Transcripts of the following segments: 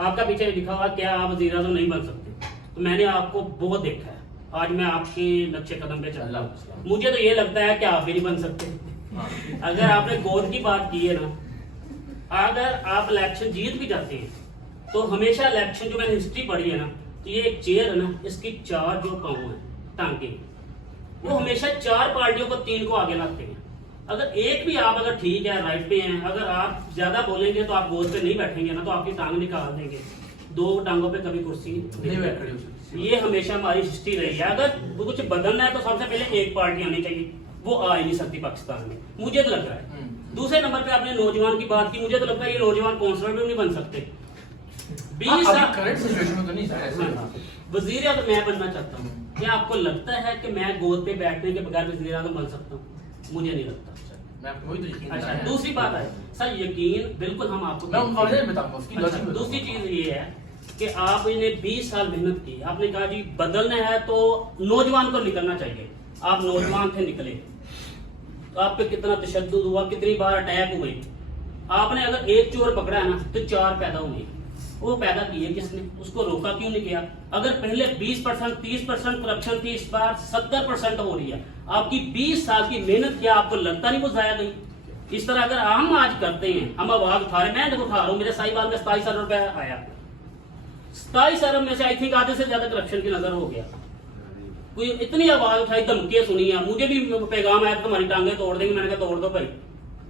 آپ کا پیچھے لکھا ہوا کیا آپ وزیر اعظم نہیں بن سکتے؟ تو میں نے آپ کو بہت دیکھا ہے، آج میں آپ کے نقشے قدم پہ چل رہا ہوں، مجھے تو یہ لگتا ہے کہ آپ بھی نہیں بن سکتے۔ اگر آپ نے گود کی بات کی ہے نا، اگر آپ الیکشن جیت بھی جاتے ہیں تو ہمیشہ الیکشن جو میں نے ہسٹری پڑھی ہے نا، تو یہ ایک چیئر ہے نا، اس کی 4 جو پاؤں ہیں ٹانکے، وہ ہمیشہ 4 پارٹیوں کو 3 کو آگے لاتے ہیں۔ اگر ایک بھی آپ اگر ٹھیک ہے رائٹ پہ ہیں، اگر آپ زیادہ بولیں گے تو آپ گود پہ نہیں بیٹھیں گے نا، تو آپ کی ٹانگ نکال دیں گے، 2 ٹانگوں پہ کبھی کرسی نہیں بیٹھ رہی۔ یہ ہمیشہ ہماری ہسٹری رہی ہے۔ اگر کچھ بدلنا ہے تو سب سے پہلے ایک پارٹی آنی چاہیے، وہ آ ہی نہیں سکتی پاکستان میں، مجھے تو لگ رہا ہے۔ دوسرے نمبر پہ آپ نے نوجوان کی بات کی، مجھے تو لگتا ہے یہ نوجوان کونسلر نہیں بن سکتے۔ 20 سال وزیر اعظم میں بننا چاہتا ہوں، کیا آپ کو لگتا ہے کہ میں گود پہ بیٹھنے کے بغیر وزیر اعظم بن سکتا ہوں؟ مجھے نہیں لگتا۔ اچھا دوسری بات ہے سر، یقین بالکل ہم آپ کو دوسری چیز یہ ہے کہ آپ نے 20 سال محنت کی، آپ نے کہا جی بدلنا ہے تو نوجوان کو نکلنا چاہیے، آپ نوجوان تھے نکلے، تو آپ پہ کتنا تشدد ہوا، کتنی بار اٹیک ہوئے، آپ نے اگر ایک چور پکڑا ہے نا تو 4 پیدا ہوئے، وہ پیدا کیے کس نے؟ اس کو روکا کیوں نہیں کیا؟ اگر پہلے 20% 30% کرپشن تھی، اس بار 70% ہو رہی ہے، آپ کی 20 سال کی محنت کیا آپ کو لگتا نہیں وہ ضائع گئی؟ اس طرح اگر ہم آج کرتے ہیں، ہم آواز اٹھا رہے ہیں، میں اٹھا رہا ہوں، میرے سائی بال میں 27 ارب روپے آیا، 27 ارب میں سے آئی تھنک آدھے سے زیادہ کرپشن کی نظر ہو گیا۔ کوئی اتنی آواز اٹھائی، دھمکیاں سنی ہیں، مجھے بھی پیغام آیا تمہاری ٹانگیں توڑ دیں گے، میں نے کہا توڑ دو بھائی،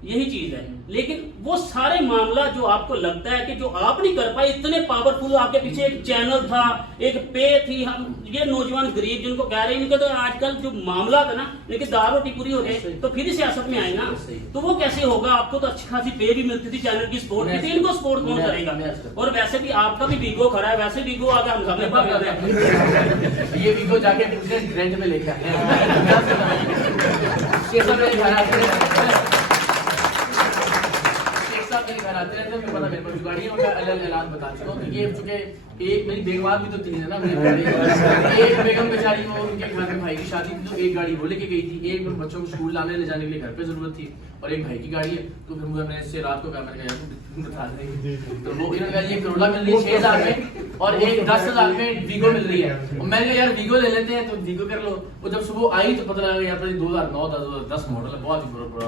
یہی چیز ہے۔ لیکن وہ سارے معاملہ جو آپ کو لگتا ہے کہ جو آپ نہیں کر پائے، اتنے پاورفل، آپ کے پیچھے ایک چینل تھا، ایک پے تھی، ہم یہ نوجوان غریب جن کو کہہ رہے ہیں کہ تو آج کل جو معاملات ہے نا، لیکن دال روٹی پوری ہو گئے تو پھر ہی سیاست میں آئے نا، تو وہ کیسے ہوگا؟ آپ کو تو اچھی خاصی پے بھی ملتی تھی، چینل کی سپورٹ بھی تھی، ان کو سپورٹ کون کرے گا؟ اور ویسے بھی آپ کا بھی ویگو کھڑا ہے، ویسے ویگو آگے ہم سامنے پا رہے ہیں، یہ ویگو جا کے گرینٹ میں لے کے اعلان بتا چکا ہوں کہ یہ چونکہ ایک میری بیگمات بھی تو 3 ہے نا، ایک بیگم بیچاری وہ ان کے گھر میں بھائی کی شادی تھی تو ایک گاڑی وہ لے کے گئی تھی، ایک بچوں کو اسکول لانے لے جانے کے لیے گھر پہ ضرورت تھی، اور ایک بھائی کی گاڑی ہے، تو پھر میں نے اس سے رات کو کہا، میں نے کہا بتا دیں، تو وہ انہوں نے کہا یہ کرولا مل رہی ہے 6,000 میں اور ایک 10,000 میں ویگو مل رہی ہے، اور میں نے کہا یار ویگو لے لیتے ہیں، تو ویگو کر لو۔ وہ جب صبح آئی تو پتہ لگا یار 2009 2010 ماڈل ہے، بہت ہی برا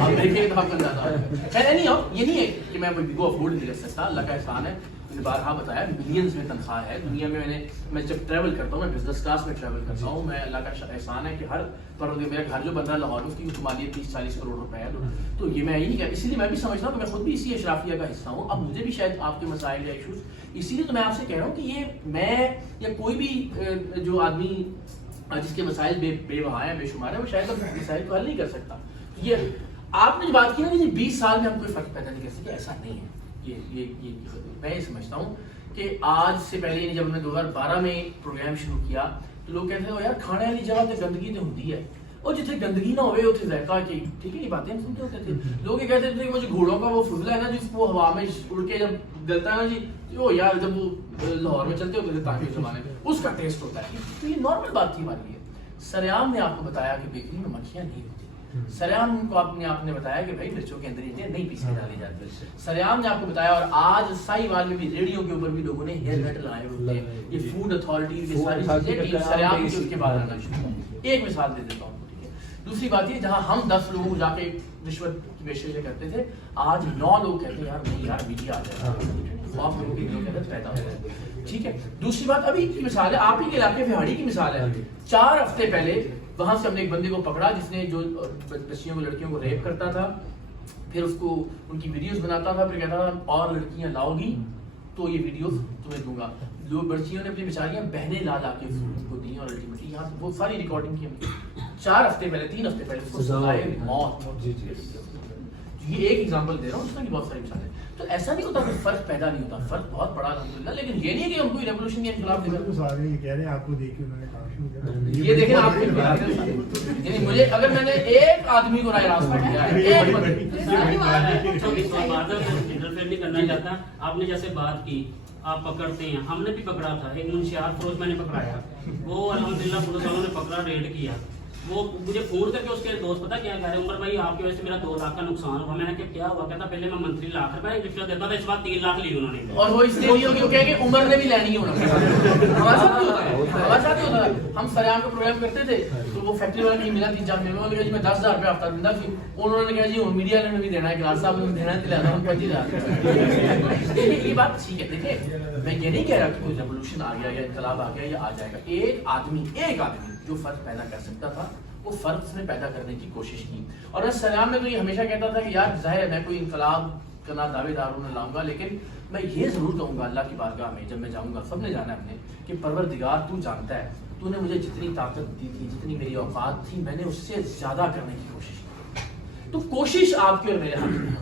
آپ دیکھیں تو آپ کو اندازہ آئے۔ خیر نہیں ہو، یہ نہیں ہے کہ میں ویگو افورڈ نہیں کر سکتا، اللہ کا احسان ہے، میں نے بارہا بتایا ملینز میں تنخواہ ہے دنیا میں۔ میں جب ٹریول کرتا ہوں، میں بزنس کلاس میں ٹریول کرتا ہوں، میں اللہ کا احسان ہے کہ ہر میرا گھر جو بن رہا ہے لاہور میں، اس کی کمالیت 30-40 کروڑ روپے ہے، تو یہ میں یہی نہیں، اسی لیے میں بھی سمجھتا ہوں کہ میں خود بھی اسی اشرافیہ کا حصہ ہوں۔ اب مجھے بھی شاید آپ کے مسائل یا ایشوز، اسی لیے تو میں آپ سے کہہ رہا ہوں کہ یہ میں یا کوئی بھی جو آدمی جس کے مسائل بے بہا ہیں، بے شمار ہیں، وہ شاید اپنے مسائل کو حل نہیں کر سکتا۔ یہ آپ نے جو بات کی نا کہ 20 سال میں ہم کوئی فرق پیدا نہیں کر سکتے، ایسا نہیں ہے۔ یہ میں یہ سمجھتا ہوں کہ آج سے پہلے جب ہم نے 2012 میں پروگرام شروع کیا تو لوگ کہتے ہیں یار کھانے والی جگہ تے گندگی تو ہوتی ہے، اور جتنے گندگی نہ ہوئے اتنے ذائقہ کی، ٹھیک ہے یہ باتیں ہم سنتے ہوتے تھے۔ لوگ یہ کہتے تھے کہ مجھے گھوڑوں کا وہ فضلہ ہے نا جس وہ ہوا میں اڑ کے جب گلتا ہے نا جی، وہ یار جب وہ لاہور میں چلتے ہوتے تھے تاکہ زمانے میں، اس کا ٹیسٹ ہوتا ہے، تو یہ نارمل بات تھی ہمارے لیے۔ سریعام نے آپ کو بتایا کہ بیکری میں مکھیاں نہیں ہوتی، سریعام کو آپ نے بتایا کہ بھائی مرچوں کے اندر یہ نہیں پیسے ڈالی جاتی، سریعام نے آپ کو بتایا، اور آج سائی وال میں بھی ریڈیو کے اوپر بھی لوگوں نے ہیئر کٹ لگائے ہوتے ہیں، یہ فوڈ اتھارٹی یہ ساری چیزیں سریعام کی اس کے بعد آنا شروع ہوں۔ ایک مثال دے دیتا ہوں، ٹھیک ہے۔ دوسری بات یہ جہاں ہم 10 لوگوں کو جا کے رشوت کی پیشکش کرتے تھے، آج 9 لوگ کہتے ہیں یار نہیں یار میڈیا آ جائے، خوف لوگوں کے دلوں کے اندر پیدا ہو ہے، ٹھیک ہے۔ دوسری بات ابھی کی مثال ہے، آپ ہی کے علاقے پہاڑی کی مثال ہے، 4 ہفتے پہلے وہاں سے ہم نے ایک بندے کو پکڑا جس نے جو بچیوں کو لڑکیوں کو ریپ کرتا تھا، پھر اس کو ان کی ویڈیوز بناتا تھا، پھر کہتا تھا اور لڑکیاں لاؤ گی تو یہ ویڈیوز تمہیں دوں گا۔ جو بچیوں نے اپنی بیچاریاں بہنیں لا کے ان کو دی، اور الٹیمیٹلی یہاں سے وہ ساری ریکارڈنگ کی ہم نے 4 ہفتے پہلے 3 ہفتے پہلے اس کو سزائے موت۔ یہ ایک ایگزامپل دے رہا ہوں، اس میں بھی بہت ساری مثالیں۔ تو ایسا نہیں ہوتا کہ فرق پیدا نہیں ہوتا، فرق بہت بڑا الحمدللہ، لیکن یہ نہیں کہ ہم کوئی ریولوشن یا انقلاب کہہ رہے ہیں آپ کو دیکھ کے انہوں نے کام شروع کیا، یہ دیکھیں آپ یعنی مجھے اگر میں نے ایک آدمی کو رائے راستہ کیا ہے، انٹرفیئر نہیں کرنا چاہتا۔ آپ نے جیسے بات کی آپ پکڑتے ہیں، ہم نے بھی پکڑا تھا، ایک منشیات فروش میں نے پکڑایا، وہ الحمدللہ پولیس والوں نے پکڑا، ریڈ کیا، وہ مجھے فون کر کے اس کے دوست پتا کیا کہہ رہے ہیں، عمر بھائی آپ کی وجہ سے میرا 2 لاکھ کا نقصان ہوا. میں نے کہا کیا ہوا؟ کہتا پہلے میں منتھلی ₹1,00,000 رشوت دیتا تھا، اس بار 3 لاکھ لی انہوں نے. اور وہ اس لیے نہیں کہیں کہ عمر نے بھی لینی ہونا. ہمارے ساتھ بھی ہوتا ہے، ہمارے ساتھ بھی ہوتا ہے. ہم سریام کا پروگرام کرتے تھے تو وہ فیکٹری والا نہیں ملا 3-4 مہینے میں، جی میں 10,000 روپے ہفتہ دینا تھی. انہوں نے کہا جی میڈیا نے بھی دینا ہے، گلاس صاحب نے دینا ہے، ہم 25,000. یہ بات ٹھیک ہے. دیکھیں میں یہ نہیں کہہ رہا کہ کوئی ریولوشن آ گیا یا انقلاب آ گیا یا آ جائے گا. ایک آدمی جو فرق پیدا کر سکتا تھا وہ فرق اس نے پیدا کرنے کی کوشش کی. اور میں سلام میں تو یہ ہمیشہ کہتا تھا کہ یار ظاہر میں کوئی انقلاب کرنا دعوے داروں نے لاؤں گا، لیکن میں یہ ضرور کہوں گا اللہ کی بارگاہ میں جب میں جاؤں گا، سب نے جانا ہے اپنے، کہ پروردگار تو جانتا ہے تو نے مجھے جتنی طاقت دی تھی، جتنی میری اوقات تھی، میں نے اس سے زیادہ کرنے کی کوشش کی. تو کوشش آپ کے اور میرے ہاتھ میں.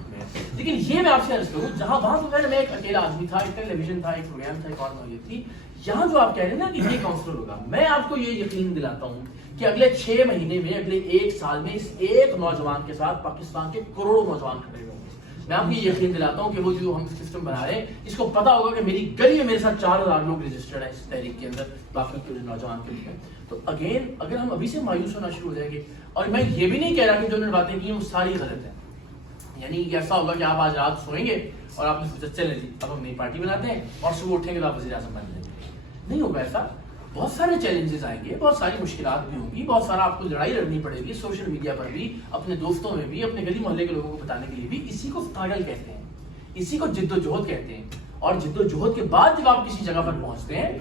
لیکن یہ میں آپ سے عرض کروں، جہاں وہاں تو میں ایک اکیلا آدمی تھا، ایک ٹیلی ویژن تھا، ایک پروگرام تھا، ایک اور نوعیت تھی. یہاں جو آپ کہہ رہے ہیں نا کہ یہ کاؤنسلر ہوگا، میں آپ کو یہ یقین دلاتا ہوں کہ اگلے 6 مہینے میں، اگلے 1 سال میں اس ایک نوجوان کے ساتھ پاکستان کے کروڑوں نوجوان کھڑے ہوں گے. میں آپ کو یہ یقین دلاتا ہوں کہ وہ جو ہم سسٹم بنا رہے ہیں، اس کو پتا ہوگا کہ میری گلی میں میرے ساتھ 4,000 لوگ رجسٹرڈ ہیں اس تحریک کے اندر، باقی کے نوجوان کے لیے. تو اگین اگر ہم ابھی سے مایوس ہونا شروع ہو جائیں گے، اور میں یہ بھی نہیں کہہ رہا کہ جو انہوں نے باتیں کی ہیں وہ ساری غلط ہیں. یعنی ایسا ہوگا کہ آپ آج رات سوئیں گے اور آپ نے سوچا چلیں جی اب ہم نئی پارٹی بناتے ہیں، اور صبح اٹھیں گے تو آپ وزیر اعظم بن جائیں گے. نہیں ہوگا ایسا. بہت سارے چیلنجز آئیں گے، بہت ساری مشکلات بھی ہوں گی، بہت سارا آپ کو لڑائی لڑنی پڑے گی سوشل میڈیا پر بھی، اپنے دوستوں میں بھی، اپنے گلی محلے کے لوگوں کو بتانے کے لیے بھی. اسی کو اسٹرگل کہتے ہیں، اسی کو جد و جہد کہتے ہیں. اور جد و جہد کے بعد جب آپ کسی جگہ پر پہنچتے ہیں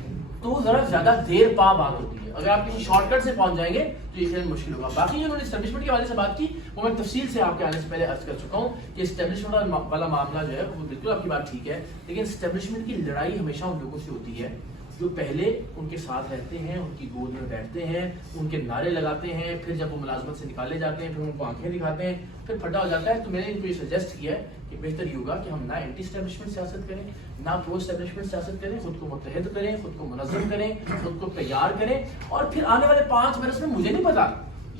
تو ذرا زیادہ دیر پا بات ہوتی ہے. اگر آپ کسی شارٹ کٹ سے پہنچ جائیں گے تو یہ مشکل ہوگا. باقی انہوں نے اسٹیبلشمنٹ کے حوالے سے بات کی وہ میں تفصیل سے آپ کے آنے سے پہلے عرض کر چکا ہوں کہ اسٹیبلشمنٹ والا معاملہ جو ہے وہ بالکل آپ کی بات ٹھیک ہے، لیکن اسٹیبلشمنٹ کی لڑائی ہمیشہ ان لوگوں سے ہوتی ہے جو پہلے ان کے ساتھ رہتے ہیں، ان کی گود میں بیٹھتے ہیں، ان کے نعرے لگاتے ہیں، پھر جب وہ ملازمت سے نکالے جاتے ہیں پھر ان کو آنکھیں دکھاتے ہیں، پھر پھٹا ہو جاتا ہے. تو میں نے ان کو یہ سجیسٹ کیا ہے کہ بہتر یہ ہوگا کہ ہم نہ اینٹی اسٹیبلشمنٹ سیاست کریں، نہ پرو اسٹیبلشمنٹ سیاست کریں، خود کو متحد کریں، خود کو منظم کریں، خود کو تیار کریں. اور پھر آنے والے 5 برس میں مجھے نہیں پتا،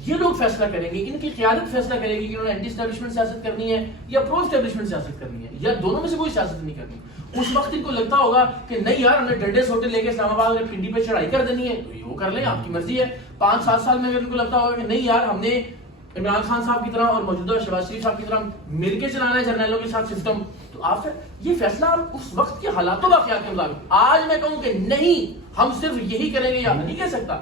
یہ لوگ فیصلہ کریں گے، ان کی قیادت فیصلہ کرے گی کہ انہوں نے اینٹی اسٹیبلشمنٹ سیاست کرنی ہے یا پرو اسٹیبلشمنٹ سیاست کرنی ہے، یا دونوں میں سے کوئی سیاست نہیں کرنی. اس وقت ان کو لگتا ہوگا کہ نہیں یار ہم نے ڈنڈے سوٹے لے کے اسلام آباد اور پنڈی پہ چڑھائی کر دینی ہے تو یہ وہ کر لیں، آپ کی مرضی ہے. 5-7 سال میں اگر ان کو لگتا ہوگا کہ نہیں یار ہم نے عمران خان صاحب کی طرح اور موجودہ شہباز شریف صاحب کی طرح مل کے چلانا ہے جرنیلوں کے ساتھ سسٹم، تو آپ یہ فیصلہ آپ اس وقت کے حالات و واقعات کے مطابق. آج میں کہوں کہ نہیں ہم صرف یہی کریں گے یا نہیں کہہ سکتا.